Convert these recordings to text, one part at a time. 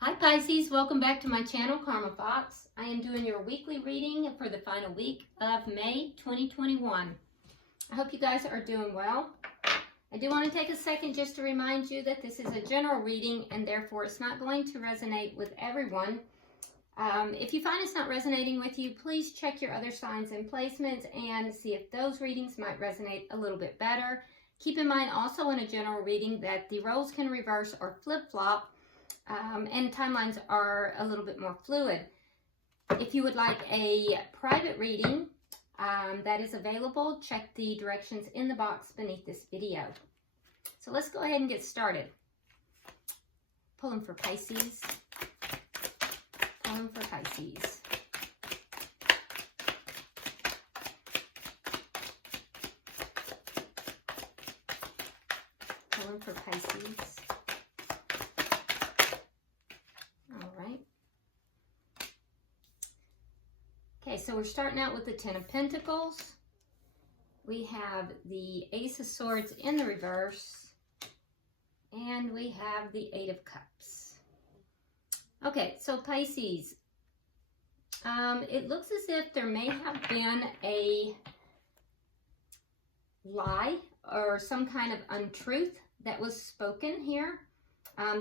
Hi Pisces, welcome back to my channel, Karma Fox. I am doing your weekly reading for the final week of May 2021. I hope you guys are doing well. I do want to take a second just to remind you that this is a general reading and therefore it's not going to resonate with everyone. If you find it's not resonating with you, please check your other signs and placements and see if those readings might resonate a little bit better. Keep in mind also in a general reading that the roles can reverse or flip-flop. And timelines are a little bit more fluid. If you would like a private reading that is available, check the directions in the box beneath this video. So let's go ahead and get started. Pulling for Pisces. Pulling for Pisces. Pulling for Pisces. Okay, so we're starting out with the Ten of Pentacles. We have the Ace of Swords in the reverse. And we have the Eight of Cups. Okay, so Pisces. It looks as if there may have been a lie or some kind of untruth that was spoken here.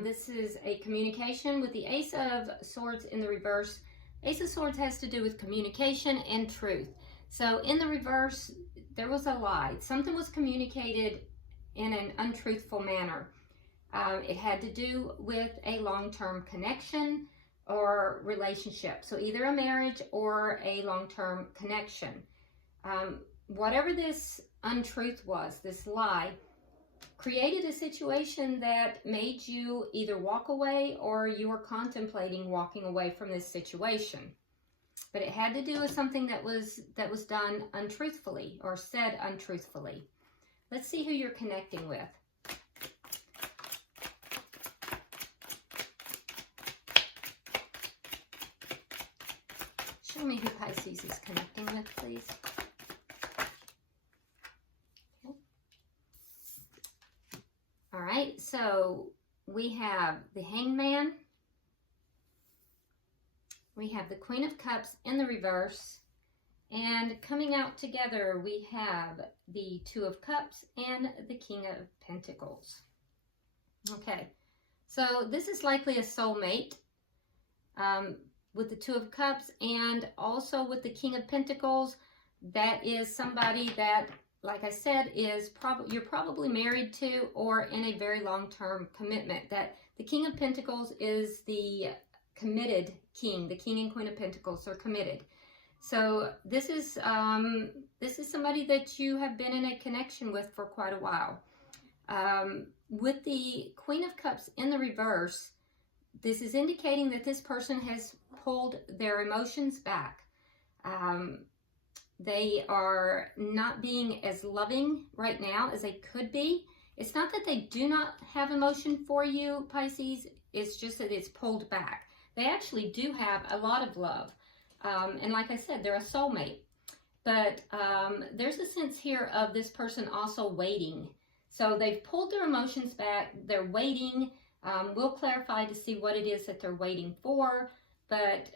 This is a communication with the Ace of Swords in the reverse. Ace of Swords has to do with communication and truth. So in the reverse, there was a lie. Something was communicated in an untruthful manner. It had to do with a long-term connection or relationship. So either a marriage or a long-term connection. Whatever this untruth was, this lie, created a situation that made you either walk away or you were contemplating walking away from this situation. But it had to do with something that was done untruthfully or said untruthfully. Let's see who you're connecting with. Show me who Pisces is connecting with, please. All right, so we have the Hangman, we have the Queen of Cups in the reverse, and coming out together we have the Two of Cups and the King of Pentacles. Okay, so this is likely a soulmate with the Two of Cups and also with the King of Pentacles. That is somebody that, like I said, you're probably married to or in a very long-term commitment. That the King of Pentacles is the committed king. The King and Queen of Pentacles are committed. So this is somebody that you have been in a connection with for quite a while. With the Queen of Cups in the reverse, this is indicating that this person has pulled their emotions back. They are not being as loving right now as they could be. It's not that they do not have emotion for you, Pisces. It's just that it's pulled back. They actually do have a lot of love. And like I said, they're a soulmate. But there's a sense here of this person also waiting. So they've pulled their emotions back. They're waiting. We'll clarify to see what it is that they're waiting for. But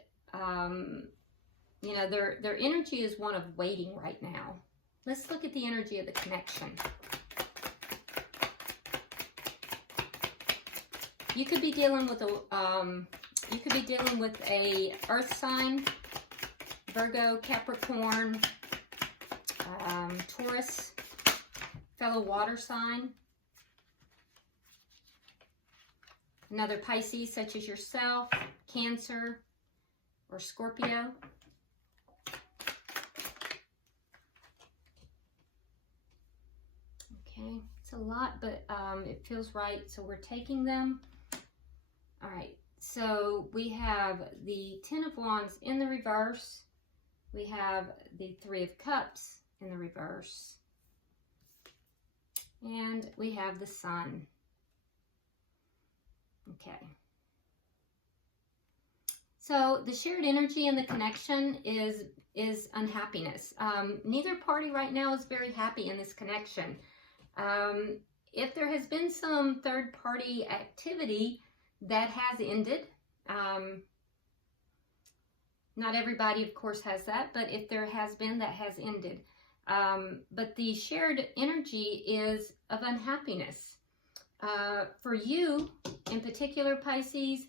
you know, their energy is one of waiting right now. Let's look at the energy of the connection. You could be dealing with a earth sign, Virgo, Capricorn, Taurus, fellow water sign. Another Pisces such as yourself, Cancer, or Scorpio. Okay, it's a lot, but it feels right, so we're taking them. All right, so we have the Ten of Wands in the reverse. We have the Three of Cups in the reverse. And we have the Sun. Okay. So the shared energy and the connection is unhappiness. Neither party right now is very happy in this connection. If there has been some third-party activity, that has ended. Not everybody, of course, has that, but if there has been, that has ended. But the shared energy is of unhappiness. For you, in particular, Pisces,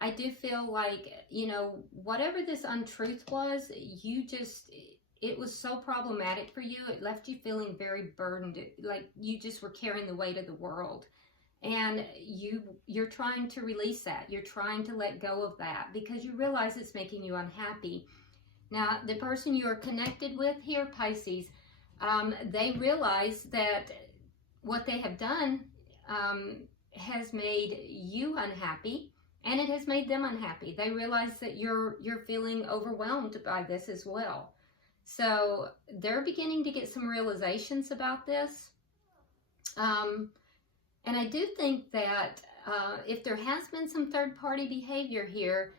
I do feel like, you know, whatever this untruth was, it was so problematic for you. It left you feeling very burdened, like you just were carrying the weight of the world. And you're trying to release that. You're trying to let go of that because you realize it's making you unhappy. Now, the person you are connected with here, Pisces, they realize that what they have done has made you unhappy, and it has made them unhappy. They realize that you're feeling overwhelmed by this as well. So they're beginning to get some realizations about this. And I do think that if there has been some third-party behavior here,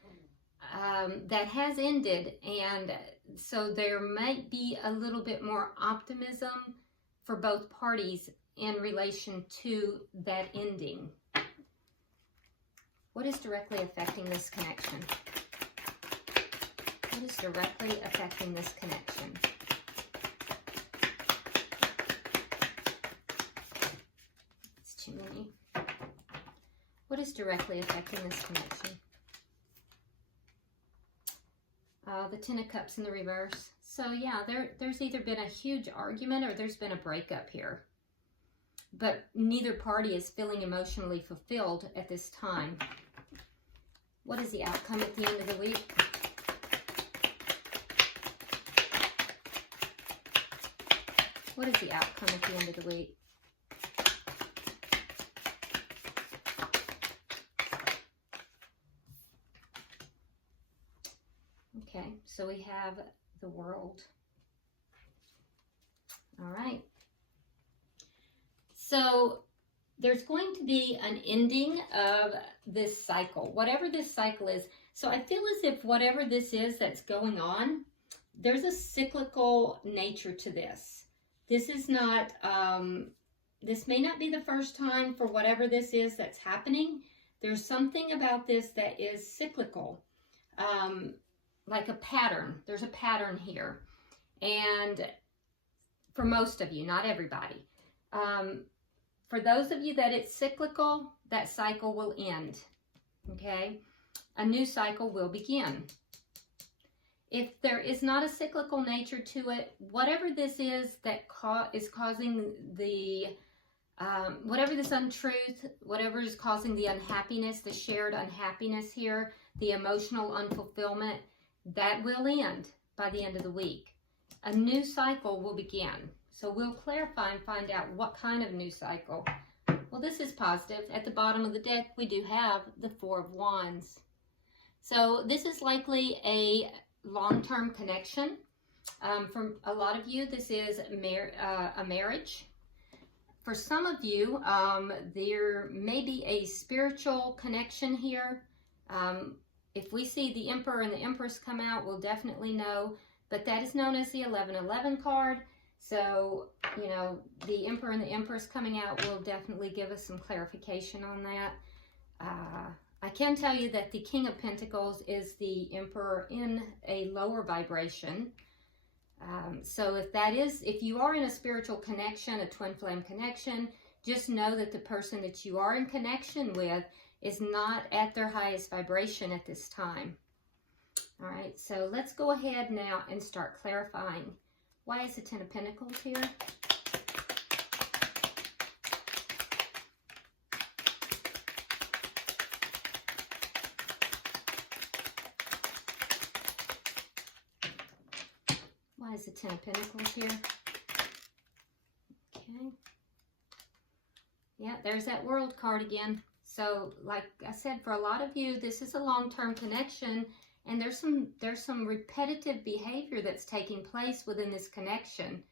that has ended, and so there might be a little bit more optimism for both parties in relation to that ending. What is directly affecting this connection? What is directly affecting this connection? It's too many. What is directly affecting this connection? The Ten of Cups in the reverse. So yeah, there's either been a huge argument or there's been a breakup here. But neither party is feeling emotionally fulfilled at this time. What is the outcome at the end of the week? What is the outcome at the end of the week? Okay, so we have the World. All right. So there's going to be an ending of this cycle, whatever this cycle is. So I feel as if whatever this is that's going on, there's a cyclical nature to this. This is not, this may not be the first time for whatever this is that's happening. There's something about this that is cyclical, like a pattern. There's a pattern here. And for most of you, not everybody. For those of you that it's cyclical, that cycle will end, okay? A new cycle will begin. If there is not a cyclical nature to it, whatever this is that is causing the, whatever this untruth, whatever is causing the unhappiness, the shared unhappiness here, the emotional unfulfillment, that will end by the end of the week. A new cycle will begin. So we'll clarify and find out what kind of new cycle. Well, this is positive. At the bottom of the deck, we do have the Four of Wands. So this is likely a long-term connection. For a lot of you, this is a marriage. For some of you, there may be a spiritual connection here. If we see the Emperor and the Empress come out, we'll definitely know. But that is known as the 1111 card. So, you know, the Emperor and the Empress coming out will definitely give us some clarification on that. I can tell you that the King of Pentacles is the Emperor in a lower vibration. So if you are in a spiritual connection, a twin flame connection, just know that the person that you are in connection with is not at their highest vibration at this time. All right, so let's go ahead now and start clarifying. Why is the Ten of Pentacles here? Why is the Ten of Pentacles here? Okay. Yeah, there's that World card again. So, like I said, for a lot of you, this is a long-term connection, and there's some repetitive behavior that's taking place within this connection.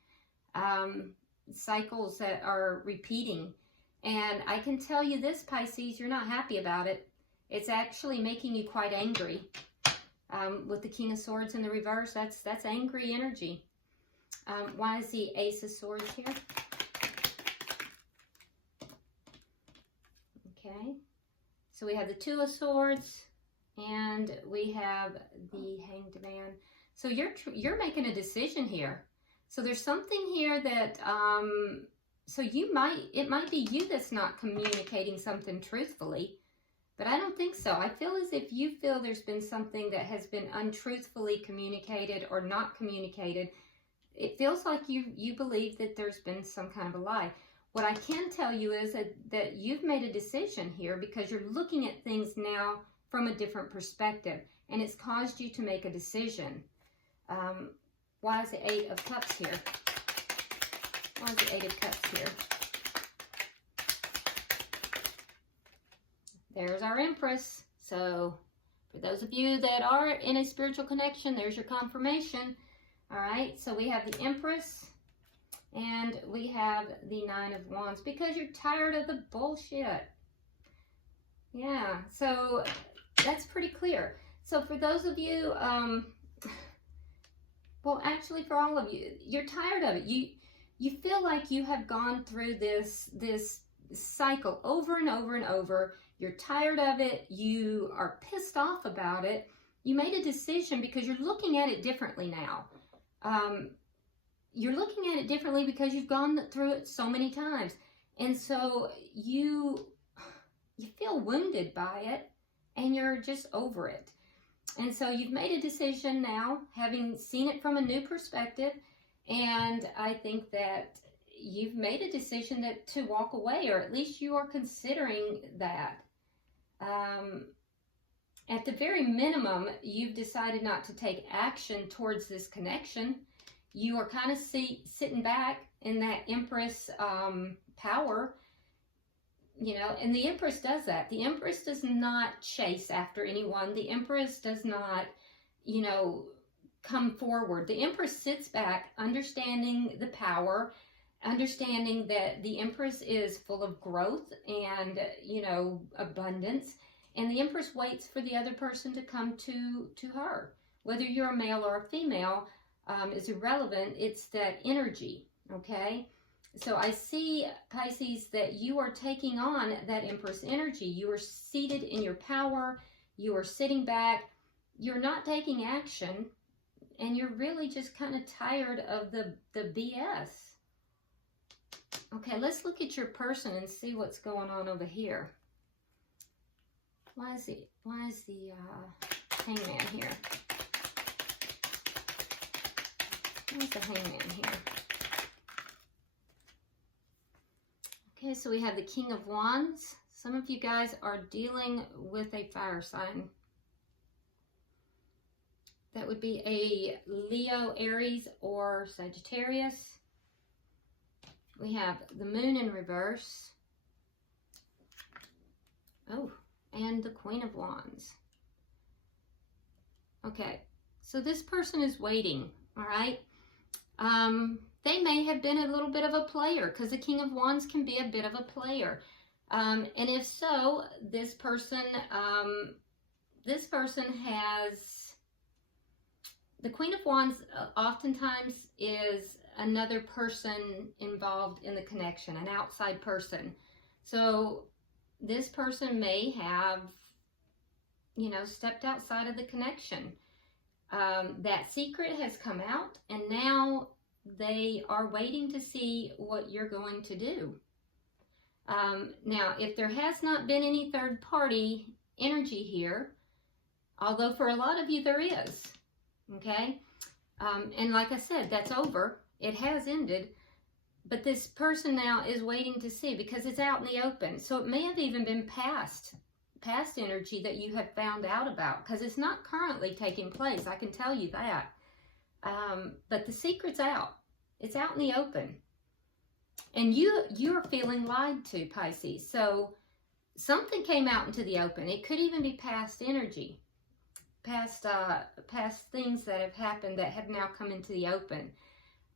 Cycles that are repeating. And I can tell you this, Pisces, you're not happy about it. It's actually making you quite angry. With the King of Swords in the reverse, that's angry energy. Why is the Ace of Swords here? Okay. So we have the Two of Swords, and we have the Hanged Man. So you're making a decision here. So there's something here that, so it might be you that's not communicating something truthfully, but I don't think so. I feel as if you feel there's been something that has been untruthfully communicated or not communicated. It feels like you believe that there's been some kind of a lie. What I can tell you is that you've made a decision here because you're looking at things now from a different perspective, and it's caused you to make a decision. Why is the Eight of Cups here? Why is the Eight of Cups here? There's our Empress. So for those of you that are in a spiritual connection, there's your confirmation. All right, so we have the Empress and we have the Nine of Wands because you're tired of the bullshit. Yeah, so that's pretty clear. So for those of you, well, actually for all of you, you're tired of it. You feel like you have gone through this cycle over and over and over. You're tired of it. You are pissed off about it. You made a decision because you're looking at it differently now. You're looking at it differently because you've gone through it so many times. And so you feel wounded by it and you're just over it. And so you've made a decision now, having seen it from a new perspective. And I think that you've made a decision to walk away, or at least you are considering that. At the very minimum, you've decided not to take action towards this connection. You are kind of sitting back in that Empress power, you know, and the Empress does that. The Empress does not chase after anyone. The Empress does not, you know, come forward. The Empress sits back, understanding the power, understanding that the Empress is full of growth and, you know, abundance. And the Empress waits for the other person to come to her. Whether you're a male or a female is irrelevant. It's that energy, okay? So I see, Pisces, that you are taking on that Empress energy. You are seated in your power. You are sitting back. You're not taking action. And you're really just kind of tired of the BS. Okay, let's look at your person and see what's going on over here. Why is the Hangman here? Where's the Hangman here? Okay, so we have the King of Wands. Some of you guys are dealing with a fire sign. That would be a Leo, Aries, or Sagittarius. We have the Moon in reverse. Oh, and the Queen of Wands. Okay, so this person is waiting, all right? They may have been a little bit of a player, because the King of Wands can be a bit of a player. And if so, this person has... The Queen of Wands oftentimes is another person involved in the connection, an outside person. So this person may have, you know, stepped outside of the connection. That secret has come out, and now they are waiting to see what you're going to do. Now, if there has not been any third party energy here, although for a lot of you there is, okay? And like I said, that's over. It has ended. But this person now is waiting to see, because it's out in the open. So it may have even been past energy that you have found out about, because it's not currently taking place. I can tell you that. But the secret's out. It's out in the open. And you're feeling lied to, Pisces. So something came out into the open. It could even be past energy. Past things that have happened that have now come into the open.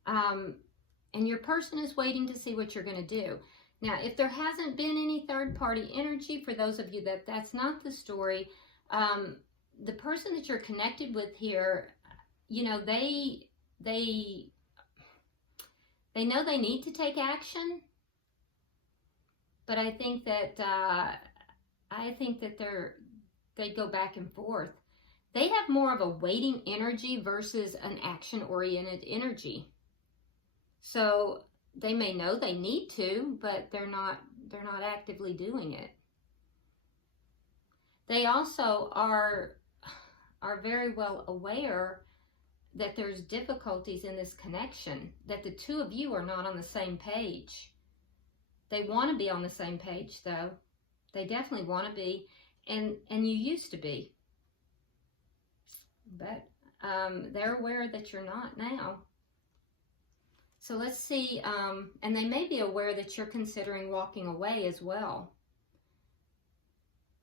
And your person is waiting to see what you're going to do. Now, if there hasn't been any third-party energy, for those of you that's not the story, the person that you're connected with here, you know, they know they need to take action, but I think that they're they go back and forth. They have more of a waiting energy versus an action-oriented energy. So they may know they need to, but they're not actively doing it. They also are very well aware that there's difficulties in this connection, that the two of you are not on the same page. They want to be on the same page, though. They definitely want to be, and you used to be. But they're aware that you're not now. So let's see, and they may be aware that you're considering walking away as well.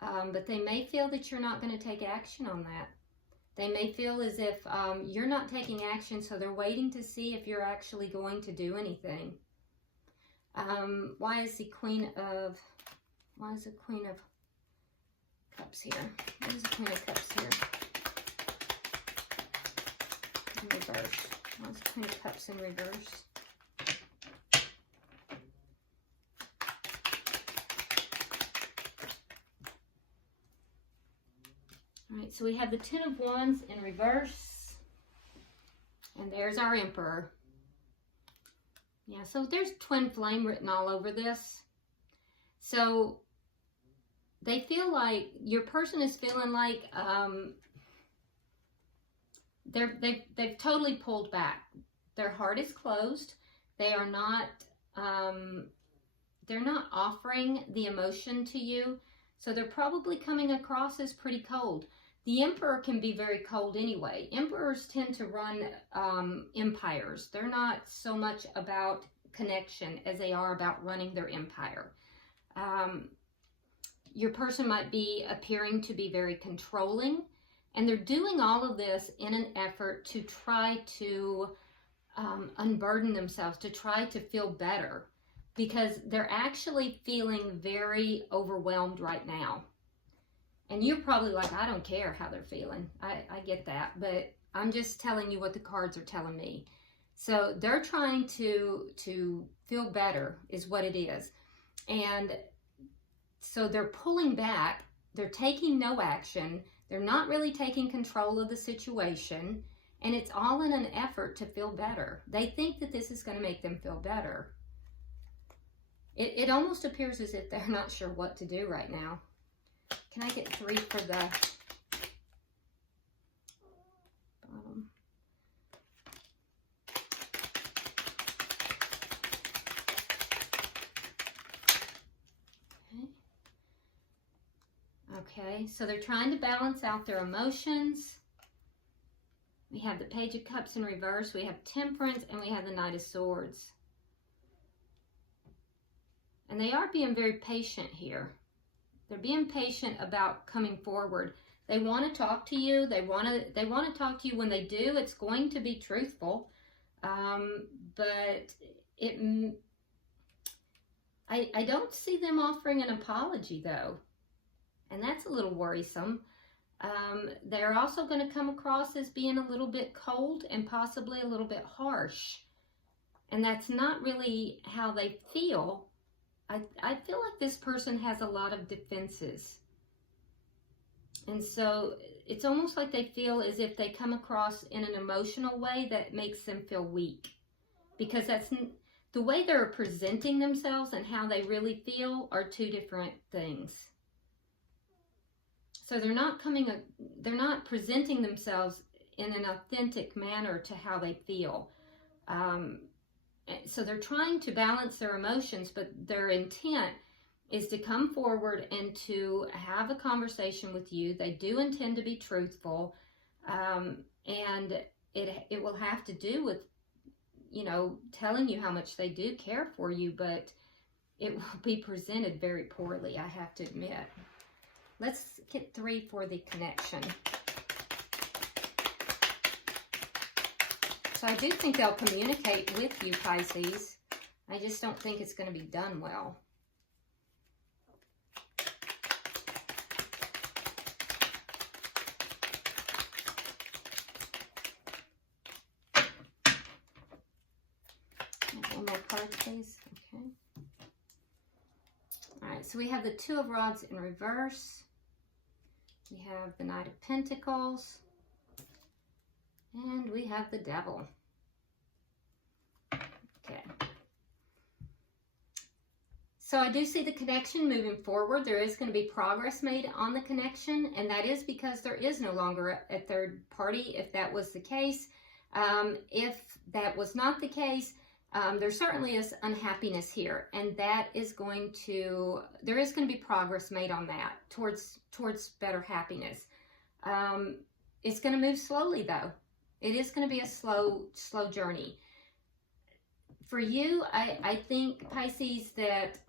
But they may feel that you're not going to take action on that. They may feel as if you're not taking action, so they're waiting to see if you're actually going to do anything. Why is the Queen of Cups here? What is the Queen of Cups here? In reverse. Why is the Queen of Cups in reverse? Alright, so we have the Ten of Wands in reverse. And there's our Emperor. Yeah, so there's twin flame written all over this. So they feel like, your person is feeling like they've totally pulled back. Their heart is closed. They are not, they're not offering the emotion to you. So they're probably coming across as pretty cold. The Emperor can be very cold anyway. Emperors tend to run empires. They're not so much about connection as they are about running their empire. Your person might be appearing to be very controlling, and they're doing all of this in an effort to try to unburden themselves, to try to feel better, because they're actually feeling very overwhelmed right now. And you're probably like, I don't care how they're feeling. I get that, but I'm just telling you what the cards are telling me. So they're trying to feel better is what it is. And so they're pulling back. They're taking no action. They're not really taking control of the situation. And it's all in an effort to feel better. They think that this is going to make them feel better. It almost appears as if they're not sure what to do right now. Can I get 3 for the bottom? Okay, so they're trying to balance out their emotions. We have the Page of Cups in reverse, we have Temperance, and we have the Knight of Swords. And they are being very patient here. They're being patient about coming forward. They want to talk to you. They want to talk to you. When they do, it's going to be truthful. But I don't see them offering an apology, though. And that's a little worrisome. They're also going to come across as being a little bit cold and possibly a little bit harsh. And that's not really how they feel. I feel like this person has a lot of defenses. And so it's almost like they feel as if they come across in an emotional way that makes them feel weak. Because that's the way they're presenting themselves and how they really feel are two different things. So they're not presenting themselves in an authentic manner to how they feel. So they're trying to balance their emotions, but their intent is to come forward and to have a conversation with you. They do intend to be truthful, and it will have to do with, you know, telling you how much they do care for you, but it will be presented very poorly, I have to admit. Let's get 3 for the connection. So I do think they'll communicate with you, Pisces. I just don't think it's going to be done well. One more card, please. Okay. All right, so we have the Two of Rods in reverse. We have the Knight of Pentacles. And we have the Devil. Okay. So I do see the connection moving forward. There is going to be progress made on the connection, and that is because there is no longer a third party, if that was the case. If that was not the case, there certainly is unhappiness here, and that is going to, there is going to be progress made on that towards better happiness. It's going to move slowly, though. It is going to be a slow journey. For you, I think, Pisces, that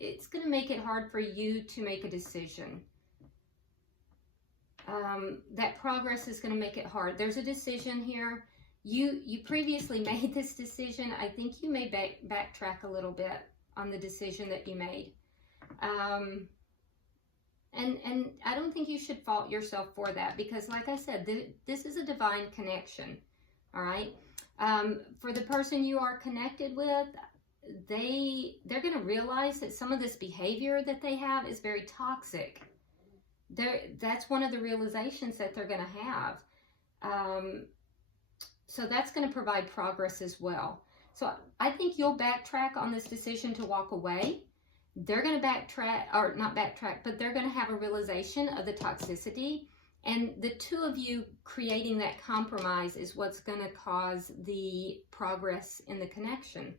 it's going to make it hard for you to make a decision. That progress is going to make it hard. There's a decision here. You previously made this decision. I think you may backtrack a little bit on the decision that you made. And I don't think you should fault yourself for that, because like I said, this is a divine connection. All right. For the person you are connected with, they're going to realize that some of this behavior that they have is very toxic. That's one of the realizations that they're going to have. So that's going to provide progress as well. So I think you'll backtrack on this decision to walk away. They're going to backtrack, or not backtrack, but they're going to have a realization of the toxicity. And the two of you creating that compromise is what's going to cause the progress in the connection.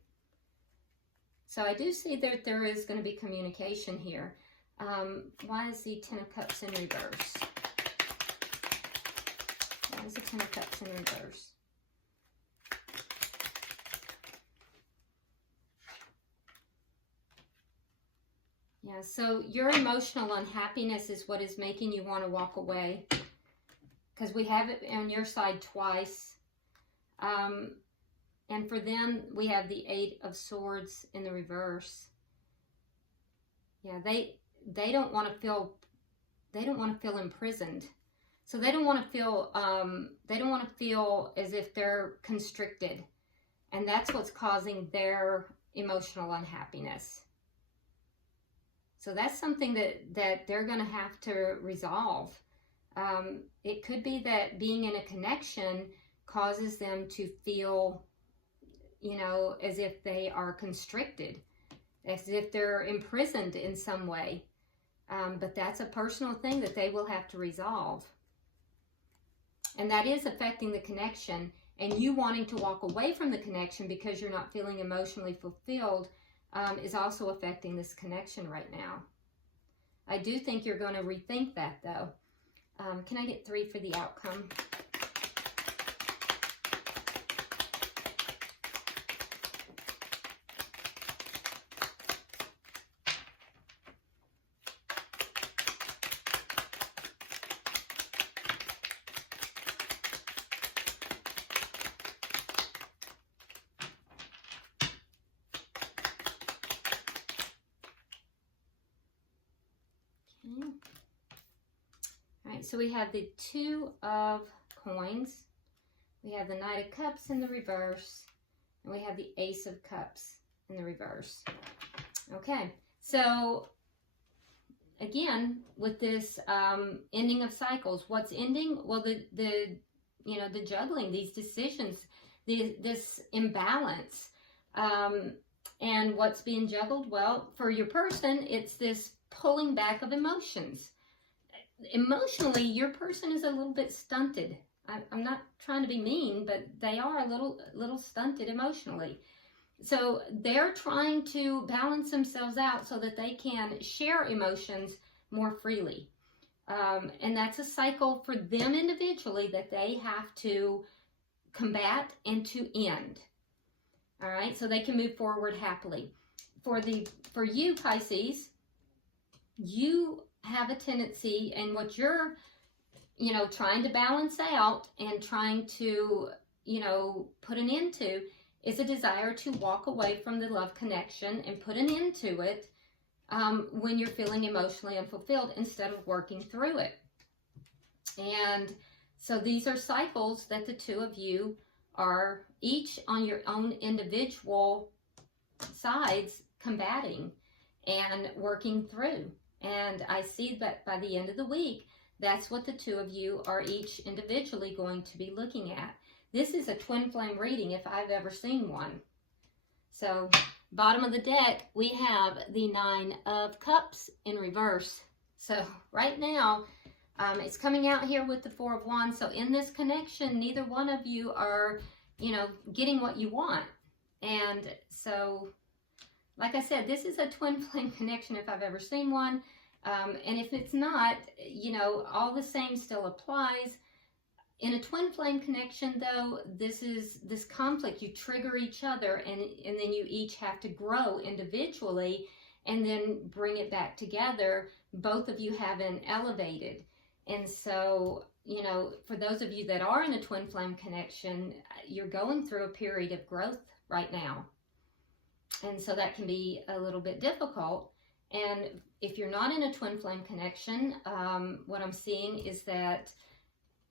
So I do see that there is going to be communication here. Why is the Ten of Cups in reverse? Why is the Ten of Cups in reverse? Yeah, so your emotional unhappiness is what is making you want to walk away, because we have it on your side twice. And for them, we have the Eight of Swords in the reverse. Yeah, they don't want to feel imprisoned. So they don't want to feel as if they're constricted. And that's what's causing their emotional unhappiness. So that's something that they're going to have to resolve. It could be that being in a connection causes them to feel, as if they are constricted, as if they're imprisoned in some way. But that's a personal thing that they will have to resolve. And that is affecting the connection. And you wanting to walk away from the connection because you're not feeling emotionally fulfilled is also affecting this connection right now. I do think you're going to rethink that, though. Can I get 3 for the outcome? So we have the Two of Coins, we have the Knight of Cups in the reverse, and we have the Ace of Cups in the reverse. Okay, so again, with this ending of cycles, what's ending? Well, the juggling, these decisions, this imbalance, and what's being juggled? Well, for your person, it's this pulling back of emotions. Emotionally, your person is a little bit stunted. I'm not trying to be mean, but they are a little stunted emotionally. So they're trying to balance themselves out so that they can share emotions more freely. And that's a cycle for them individually that they have to combat and to end. All right, so they can move forward happily. For you, Pisces, you have a tendency, and what you're, trying to balance out and trying to, put an end to is a desire to walk away from the love connection and put an end to it when you're feeling emotionally unfulfilled instead of working through it. And so these are cycles that the two of you are each on your own individual sides combating and working through. And I see that by the end of the week That's what the two of you are each individually going to be looking at. This is a twin flame reading if I've ever seen one. So, bottom of the deck, we have the Nine of Cups in reverse. So, right now, it's coming out here with the Four of Wands. So, in this connection, neither one of you are, getting what you want. And so, like I said, this is a twin flame connection if I've ever seen one. And if it's not, all the same still applies. In a twin flame connection, though, this conflict, you trigger each other, and then you each have to grow individually and then bring it back together. Both of you haven't elevated. And so, for those of you that are in a twin flame connection, you're going through a period of growth right now. And so that can be a little bit difficult. And if you're not in a twin flame connection, what I'm seeing is that,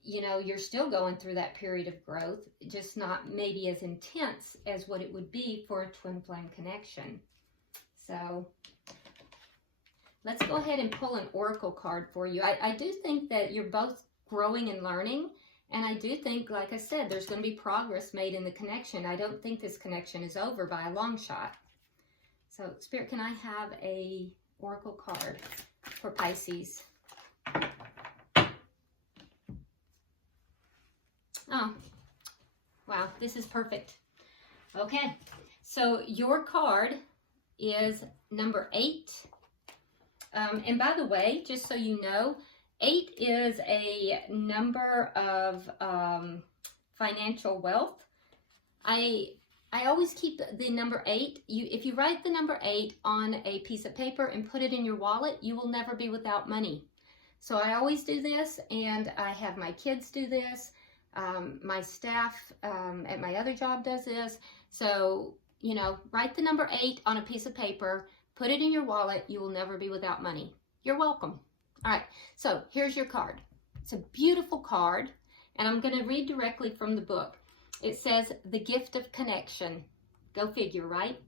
you're still going through that period of growth, just not maybe as intense as what it would be for a twin flame connection. So let's go ahead and pull an oracle card for you. I do think that you're both growing and learning. And I do think, like I said, there's going to be progress made in the connection. I don't think this connection is over by a long shot. So, Spirit, can I have a oracle card for Pisces? Oh, wow, this is perfect. Okay, so your card is number 8. And by the way, just so you know, 8 is a number of financial wealth. I always keep the number 8. If you write the number 8 on a piece of paper and put it in your wallet, you will never be without money. So I always do this, and I have my kids do this. My staff at my other job does this. So, write the number 8 on a piece of paper, put it in your wallet. You will never be without money. You're welcome. All right, so here's your card. It's a beautiful card, and I'm going to read directly from the book. It says, the gift of connection. Go figure, right?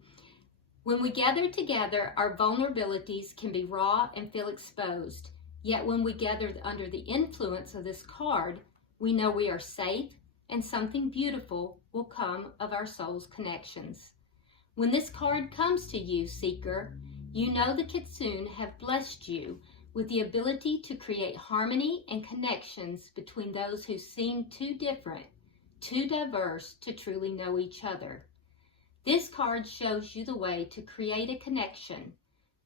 When we gather together, our vulnerabilities can be raw and feel exposed. Yet when we gather under the influence of this card, we know we are safe, and something beautiful will come of our soul's connections. When this card comes to you, seeker, you know the Kitsune have blessed you with the ability to create harmony and connections between those who seem too different, too diverse to truly know each other. This card shows you the way to create a connection,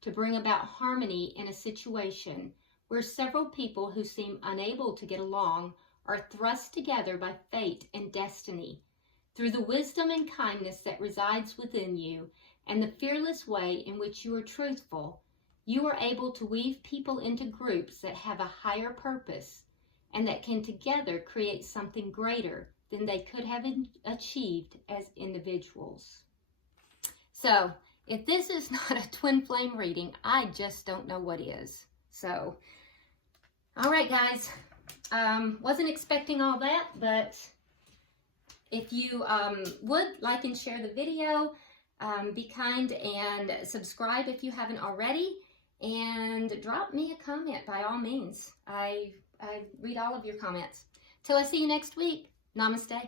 to bring about harmony in a situation where several people who seem unable to get along are thrust together by fate and destiny. Through the wisdom and kindness that resides within you and the fearless way in which you are truthful, you are able to weave people into groups that have a higher purpose and that can together create something greater than they could have achieved as individuals. So, if this is not a twin flame reading, I just don't know what is. So, all right, guys. Wasn't expecting all that, but if you would like and share the video, be kind and subscribe if you haven't already, and drop me a comment by all means. I read all of your comments. Till I see you next week, namaste.